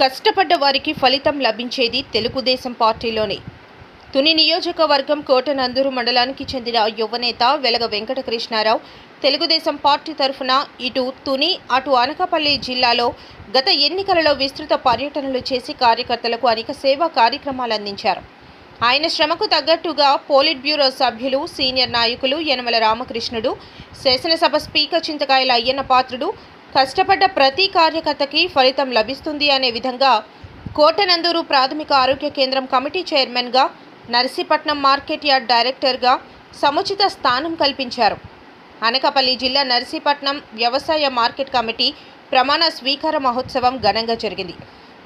కష్టపడ్డ వారికి ఫలితం లభించేది తెలుగుదేశం పార్టీలోనే. తుని నియోజకవర్గం కోటనందూరు మండలానికి చెందిన యువనేత వెలగ వెంకటకృష్ణారావు తెలుగుదేశం పార్టీ తరఫున ఇటు తుని అటు అనకాపల్లి జిల్లాలో గత ఎన్నికలలో విస్తృత పర్యటనలు చేసి కార్యకర్తలకు అనేక సేవా కార్యక్రమాలు అందించారు. ఆయన శ్రమకు తగ్గట్టుగా పోలిట్ బ్యూరో సభ్యులు, సీనియర్ నాయకులు యనమల రామకృష్ణుడు, శాసనసభ స్పీకర్ చింతకాయల అయ్యన్న పాత్రుడు కష్టపడ్డ ప్రతి కార్యకర్తకి ఫలితం లభిస్తుంది అనే విధంగా కోటనందూరు ప్రాథమిక ఆరోగ్య కేంద్రం కమిటీ చైర్మన్గా, నర్సీపట్నం మార్కెట్ యార్డ్ డైరెక్టర్గా సముచిత స్థానం కల్పించారు. అనకాపల్లి జిల్లా నర్సీపట్నం వ్యవసాయ మార్కెట్ కమిటీ ప్రమాణ స్వీకార మహోత్సవం ఘనంగా జరిగింది.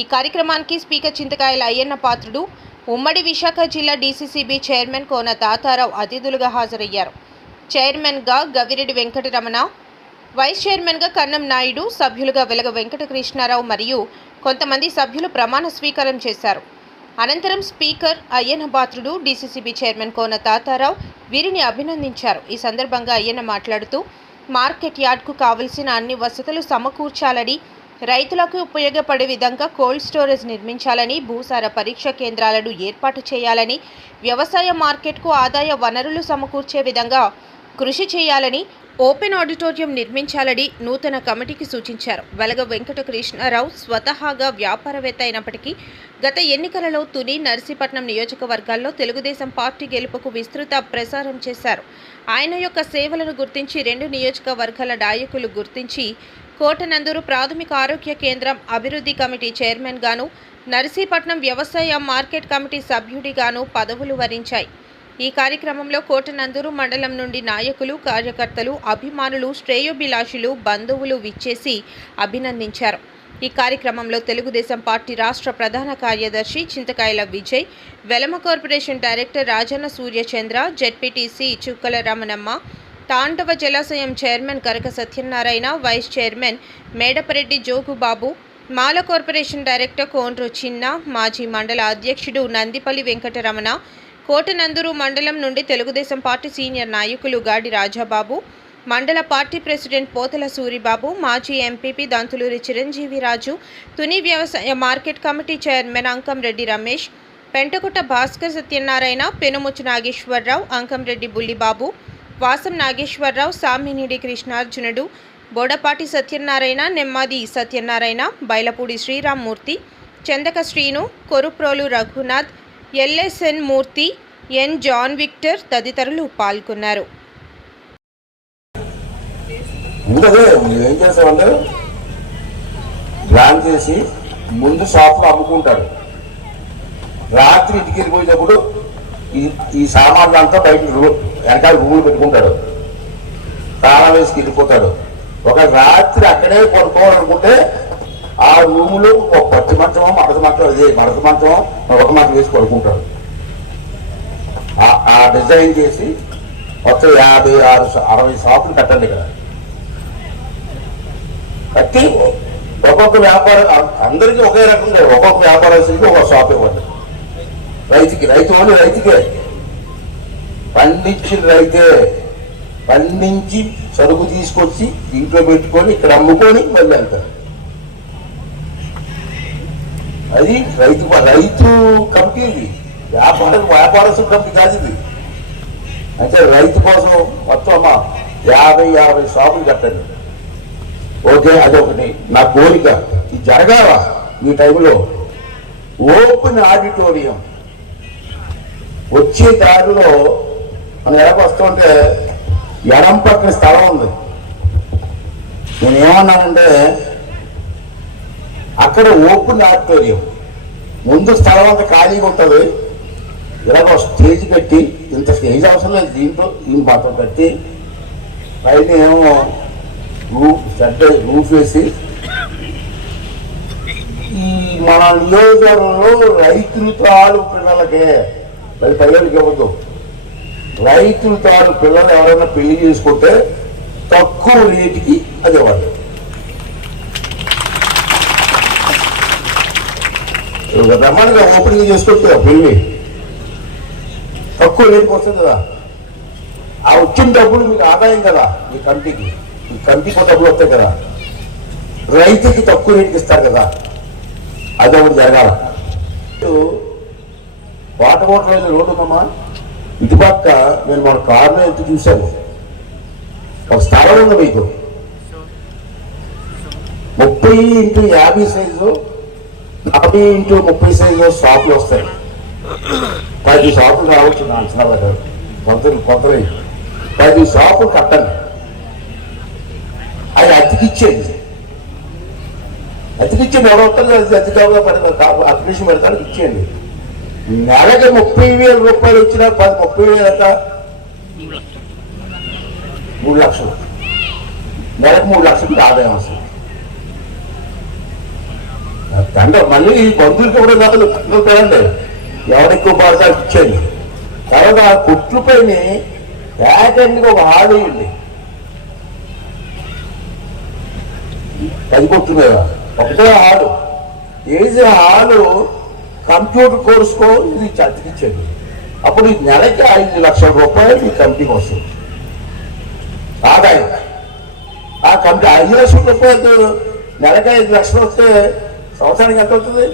ఈ కార్యక్రమానికి స్పీకర్ చింతకాయల అయ్యన్న పాత్రుడు, ఉమ్మడి విశాఖ జిల్లా డీసీసీబీ చైర్మన్ కోన తాతారావు అతిథులుగా హాజరయ్యారు. చైర్మన్గా గవిరెడ్డి వెంకటరమణ, వైస్ చైర్మన్గా కన్నం నాయుడు, సభ్యులుగా వెలగ వెంకటకృష్ణారావు మరియు కొంతమంది సభ్యులు ప్రమాణ స్వీకారం చేశారు. అనంతరం speaker Ayyanna Patrudu, DCCB chairman కోన తాతారావు వీరిని అభినందించారు. ఈ సందర్భంగా అయ్యన్న మాట్లాడుతూ మార్కెట్ యార్డ్కు కావలసిన అన్ని వసతులు సమకూర్చాలని, రైతులకు ఉపయోగపడే విధంగా కోల్డ్ స్టోరేజ్ నిర్మించాలని, భూసార పరీక్ష కేంద్రాలను ఏర్పాటు చేయాలని, వ్యవసాయ మార్కెట్కు ఆదాయ వనరులు సమకూర్చే విధంగా కృషి చేయాలని, ఓపెన్ ఆడిటోరియం నిర్మించాలని నూతన కమిటీకి సూచించారు. వెలగ వెంకటకృష్ణారావు స్వతహాగా వ్యాపారవేత్త అయినప్పటికీ గత ఎన్నికలలో తుని, నర్సీపట్నం నియోజకవర్గాల్లో తెలుగుదేశం పార్టీ గెలుపుకు విస్తృత ప్రచారం చేశారు. ఆయన యొక్క సేవలను గుర్తించి 2 నియోజకవర్గాల నాయకులు గుర్తించి కోటనందూరు ప్రాథమిక ఆరోగ్య కేంద్రం అభివృద్ధి కమిటీ చైర్మన్గాను, నర్సీపట్నం వ్యవసాయ మార్కెట్ కమిటీ సభ్యుడిగాను పదవులు వరించాయి. ఈ కార్యక్రమంలో కోటనందూరు మండలం నుండి నాయకులు, కార్యకర్తలు, అభిమానులు, శ్రేయోభిలాషులు, బంధువులు విచ్చేసి అభినందించారు. ఈ కార్యక్రమంలో తెలుగుదేశం పార్టీ రాష్ట్ర ప్రధాన కార్యదర్శి Chintakayala Vijay, Velama corporation director Rajanna Suryachandra, ZPTC Chukkala Ramanamma, Tandava జలాశయం chairman Karaka Satyanarayana, vice chairman Medapareddy Jogubabu, Mala corporation director Kondru Chinna, మాజీ మండల అధ్యక్షుడు నందిపల్లి వెంకటరమణ, కోటనందూరు మండలం నుండి తెలుగుదేశం పార్టీ సీనియర్ నాయకులు గాడి రాజాబాబు, మండల పార్టీ ప్రెసిడెంట్ పోతల సూరిబాబు, మాజీ ఎంపీపీ దంతులూరి చిరంజీవిరాజు, తుని వ్యవసాయ market committee chairman Ankamreddy Ramesh, Pentakutta Bhaskar Satyanarayana, Penumuchu Nageswararao, Ankamreddy Bullibabu, Vasam Nageswararao, Saminidi Krishnarjunudu, Bodapati Satyanarayana, Nemmadi Satyanarayana, Bylapudi Sriramamurthy, Chandaka Srinu, Koruprolu Raghunath, LSN Murthy, N John Victor తదితరులు పాల్గొన్నారు. ఏం చేస్తామంటే ప్లాన్ చేసి ముందు షాప్లో అమ్ముకుంటాడు. రాత్రి ఇంటికి వెళ్ళిపోయేటప్పుడు ఈ సామాన్లు అంతా బయట వెనకాల రూములు పెట్టుకుంటాడు, తాళం వేసి వెళ్ళిపోతాడు. ఒక రాత్రి అక్కడే పడుకోవాలనుకుంటే ఆ రూములో ఒక పచ్చి మంచమో మడత మంచం, అదే మడత మంచమో ఒక మంచం వేసి పడుకుంటాడు. ఆ డిజైన్ చేసి మొత్తం 56-60 షాపులు కట్టండి ఇక్కడ. కట్టి ఒక్కొక్క వ్యాపారం అందరికీ ఒకే రకంగా ఒక్కొక్క వ్యాపారస్తుడికి ఒక షాప్ ఇవ్వండి. రైతు వాళ్ళు రైతుకే, పండించిన రైతే పండించి సరుకు తీసుకొచ్చి ఇంట్లో పెట్టుకొని ఇక్కడ అమ్ముకొని మళ్ళీ వెళ్తారు. అది రైతు కమిటీ, ఇది వ్యాపారస్తుల కమిటీ కాదు ఇది. అంటే రైతు కోసం మొత్తం అమ్మ 50-60 షాపులు కట్టండి. ఓకే, అదొకటి నా కోరిక. ఇది జరగాల ఈ టైంలో. ఓపెన్ ఆడిటోరియం వచ్చే దారిలో మనం ఎలా వస్తుంటే ఎడం పక్కన స్థలం ఉంది. నేనేమన్నానంటే అక్కడ ఓపెన్ ఆడిటోరియం ముందు స్థలం అంతా ఖాళీగా ఉంటుంది. ఇలాగ స్టేజ్ కట్టి, ఇంత స్టేజ్ అవసరం లేదు, దీంట్లో ఈ మాత్రం కట్టి పైన ఏమో రూఫ్ వేసి ఈ మన నియోజకవర్గంలో రైతులు తాలు పిల్లలకే, మరి పిల్లలకి ఇవ్వద్దు. రైతులు తాలు పిల్లలు ఎవరైనా పెళ్లి చేసుకుంటే తక్కువ రేటుకి అది ఇవ్వాలి. రమ్మనిగా ఓపెనింగ్ చేసుకొస్తే పెళ్ళి తక్కువ రేటుకి వస్తుంది కదా. ఆ వచ్చిన డబ్బులు మీకు ఆదాయం కదా, ఈ కమిటీకి డబ్బులు వస్తాయి కదా. రైతుకి తక్కువ రేటుకి ఇస్తారు కదా. అది ఒకటి జరగాల. వాటకోటలో రోడ్డు ఉందమ్మా, ఇటుపక్క నేను మన కారులో ఎత్తి చూశాను. ఒక స్థలం ఉంది మీకు 30x50 సైజు, 40x30 సైజు షాపులు వస్తాయి. 10 షాపులు రావచ్చు నా అంచనా పెట్టారు. కొంత 10 షాపులు కట్టండి. అది అతికిచ్చేది ఎవరో అతిగా అప్లికేషన్ పెడతాడు, ఇచ్చేయండి. నెలకి 30,000 రూపాయలు వచ్చిన 30,000 ఎంత 3 లక్షలు. నెలకు 3 లక్షలు ఆదాయం వస్తుంది. తండ్రి మళ్ళీ బంధువులకి కూడా కాదు, బంధువులు కదండి, ఎవరెక్కువ పడతాడు ఇచ్చేయండి. తర్వాత ఆ కుట్లు పైన ఏకంగా ఒక హాల్ వేయండి. 10 కొట్లు కదా, ఒకటే హాలు ఏది హాలు కంప్యూటర్ కోర్సుకో ఇది చదివించండి. అప్పుడు ఈ నెలకి 5 లక్షల రూపాయలు ఈ కంపెనీకి వస్తుంది ఆదాయం. ఆ కంపెనీ 5 లక్షల రూపాయలు నెలకి 5 లక్షలు వస్తే సంవత్సరానికి ఎంత అవుతుంది?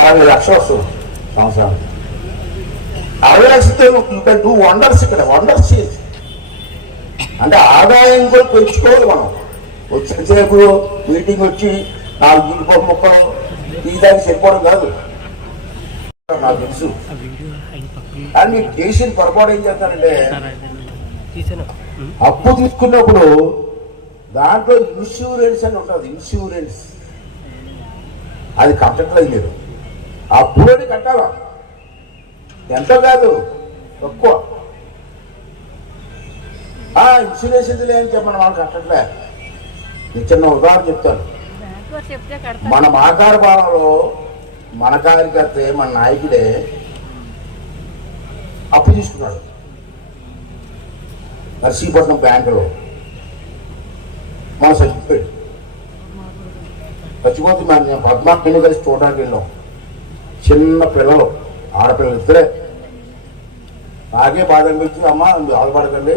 60 లక్షలు వస్తుంది సంవత్సరానికి. 60 లక్షలతో యూ కెన్ డూ వండర్స్. ఇక్కడ వండర్స్ చేయొచ్చు. అంటే ఆదాయం కూడా పెంచుకోవాలి మనం. వచ్చేసేపు మీటింగ్ వచ్చి 4 జీడిపప్పు ముక్కలు తీయడానికి సరిపోవడం కాదు, నాకు తెలుసు. కానీ మీకు చేసిన పొరపాటు ఏం చేస్తారంటే, అప్పు తీసుకున్నప్పుడు దాంట్లో ఇన్సూరెన్స్ అని ఉంటుంది. ఇన్సూరెన్స్ అది కట్టట్లేదు మీరు. ఆ అప్పులోని కట్టాలా, ఎంతో కాదు తక్కువ. ఇన్సూరెన్స్ ఎందులే అని చెప్పండి, వాళ్ళు కట్టట్లే. నేను చిన్న ఉదాహరణ చెప్తాను. మన ఆకార భావంలో మన కార్యకర్తే, మన నాయకుడే అప్పు తీసుకున్నాడు నర్సీపట్నం బ్యాంకులో. మన చచ్చిపోయాడు. చచ్చిపోతే మేము పద్మాపిల్లి కలిసి చూడడానికి వెళ్ళాం. చిన్న పిల్లలు, ఆడపిల్లలు ఇద్దరే. నాకే బాధ అనిపించి, అమ్మ బాధపడకండి,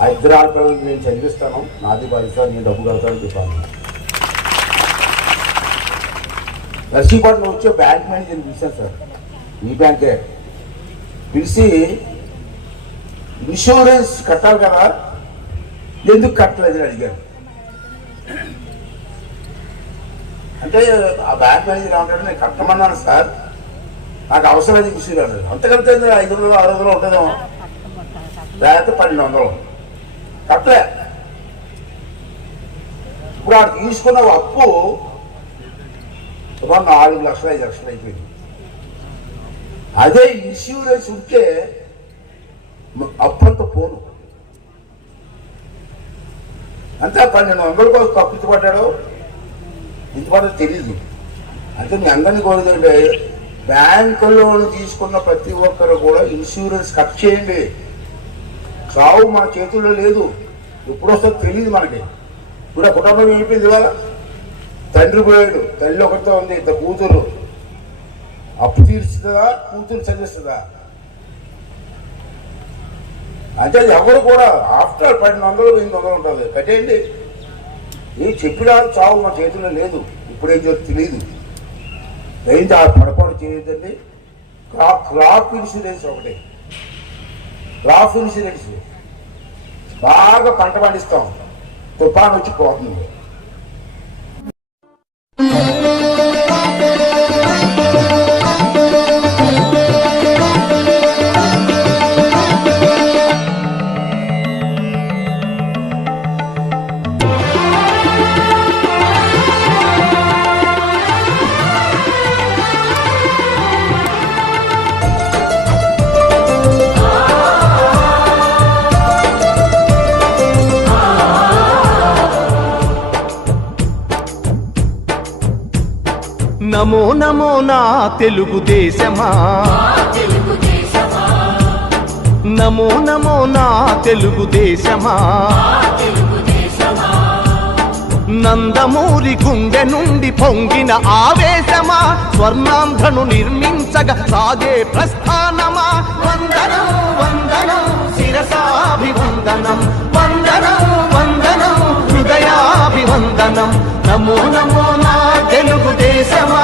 ఆ 2 ఆడపిల్లలు నేను చదివిస్తాను, నాది బాధిస్తాను, నేను డబ్బు కడతానని చెప్పాను. నర్సీపట్నం వచ్చే బ్యాంక్ మేనేజర్ని పిలిచాను. సార్ ఈ బ్యాంకే పిలిచి, ఇన్సూరెన్స్ కట్టాలి కదా, ఎందుకు కట్టలేదని అడిగాను. అంటే ఆ బ్యాంక్ మేనేజర్ ఏమంటాడు, నేను కట్టమన్నాను సార్, నాకు అవసరం లేదు ఇన్సూరెన్స్. అంత కడితే 500 600 ఉంటుందేమో, లేకపోతే 1200 కట్టలే. ఇప్పుడు ఆడు తీసుకున్న అప్పు 4 లక్షలు 5 లక్షలు అయిపోయింది. అదే ఇన్సూరెన్స్ ఉంటే అప్పంత పోను. అంతే 1200 కోసం అప్పు పడ్డాడు. ఇంతపడ్డా తెలీదు. అంటే మీ అందరినీ కోరేదంటే, బ్యాంకులో తీసుకున్న ప్రతి ఒక్కరు కూడా ఇన్సూరెన్స్ కట్ చేయండి. సావు మన చేతుల్లో లేదు, ఎప్పుడు వస్తుందో తెలియదు మనకి. ఇప్పుడు ఆ కుటుంబం అయిపోయింది. ఇవాళ తండ్రి పోయాడు, తల్లి ఒకరితో ఉంది, ఇంత కూతురు. అప్పు తీరుస్తుందా, కూతురు చదివిస్తుందా? అంటే ఎవరు కూడా ఆఫ్టర్ 1200 800 ఉంటుంది, కట్టేయండి. ఏ చెప్పినా చావు మా చేతుల్లో లేదు, ఇప్పుడేం చేసి తెలియదు. ఏంటి ఆ పొరపాటు చేయొద్దండి. క్రాప్ ఇన్సూరెన్స్ ఒకటి. క్రాప్ ఇన్సూరెన్స్ బాగా పంట పండిస్తాం, తుఫాను వచ్చి పోతుంది. నమో నమో నా తెలుగుదేశమా, నమో నమో నా తెలుగుదేశమా, నందమూరి గుండె నుండి పొంగిన ఆవేశమా, స్వర్ణాంధ్రను నిర్మించగా సాగే ప్రస్థానమా. వందనం వందనం శిరసాభివందనం, వందనం వందనం హృదయాభి వందనం నమో నమో నా తెలుగుదేశమా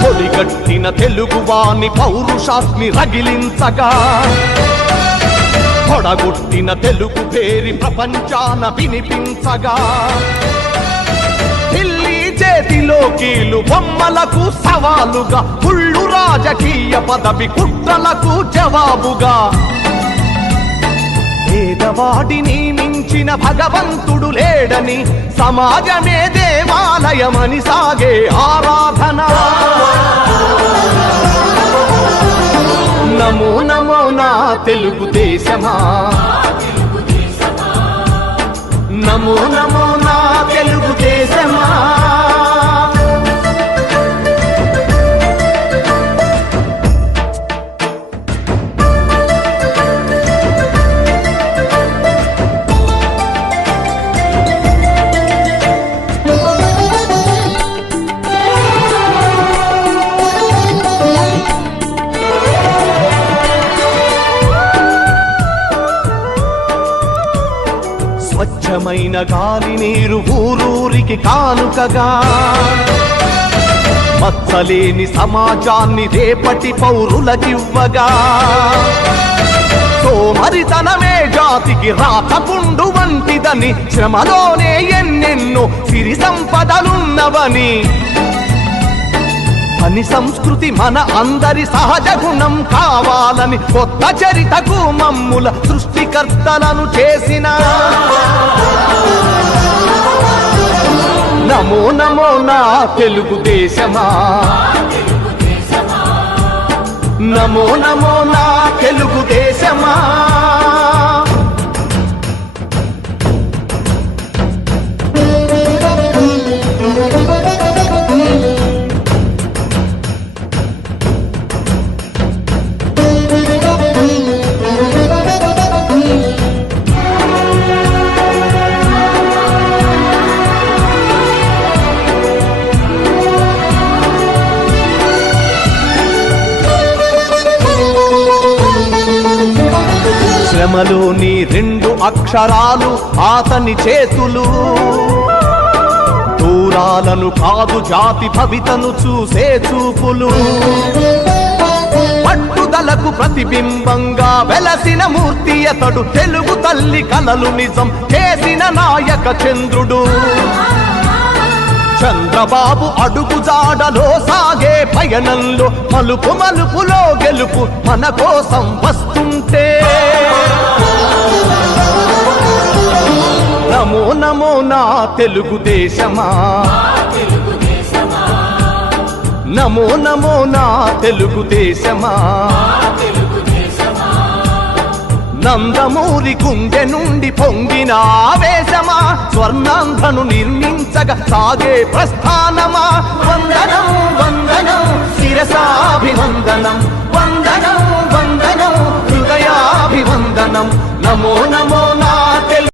పొడిగట్టిన తెలుగువాని పౌరుషాస్మి రగిలించగా పొడగొట్టిన తెలుగు పేరి ప్రపంచాన వినిపించగా ఢిల్లీ చేతిలో కీలు బొమ్మలకు సవాలుగా కుళ్ళు రాజకీయ పదవి కుట్రలకు జవాబుగా పేదవాడిని మించిన భగవంతుడు లేడని సమాజమే దేవాలయమని సాగే ఆరాధన నమో నమో నా తెలుగుదేశమా నమో నమో నా తెలుగుదేశమా స్వచ్ఛమైన గాలి నీరు ఊరూరికి కానుకగా మచ్చలేని సమాజాన్ని రేపటి పౌరులకివ్వగా సోమరితనమే జాతికి రాతపుండు వంటిదని శ్రమలోనే ఎన్నెన్నో సిరి సంపదలున్నవని పని సంస్కృతి మన అందరి సహజ గుణం కావాలని కొత్త చరితకు మమ్ముల సృష్టికర్తలను చేసిన నమో నమో నా తెలుగుదేశమా నమో నమో నా తెలుగుదేశమా శ్రమలోని రెండు అక్షరాలు అతని చేతులు దూరాలను కాదు జాతి భవితను చూసే చూపులు పట్టుదలకు ప్రతిబింబంగా వెలసిన మూర్తి అతడు తెలుగు తల్లి కలలు నిజం చేసిన నాయక చంద్రుడు చంద్రబాబు అడుగు జాడలో సాగే పయనంలో మలుపు మలుపులో గెలుపు మన కోసం వస్తుంటే నమో నమో నా తెలుగుదేశమా నమో నమో నా తెలుగుదేశమా నందమూరి గుండె నుండి పొంగిన ఆవేశమా స్వర్ణాంధ్రను నిర్మించగా సాగే ప్రస్థానమా వందనం వందనం శిరసాభివందనం వందనం వందనం హృదయాభివందనం నమో నమో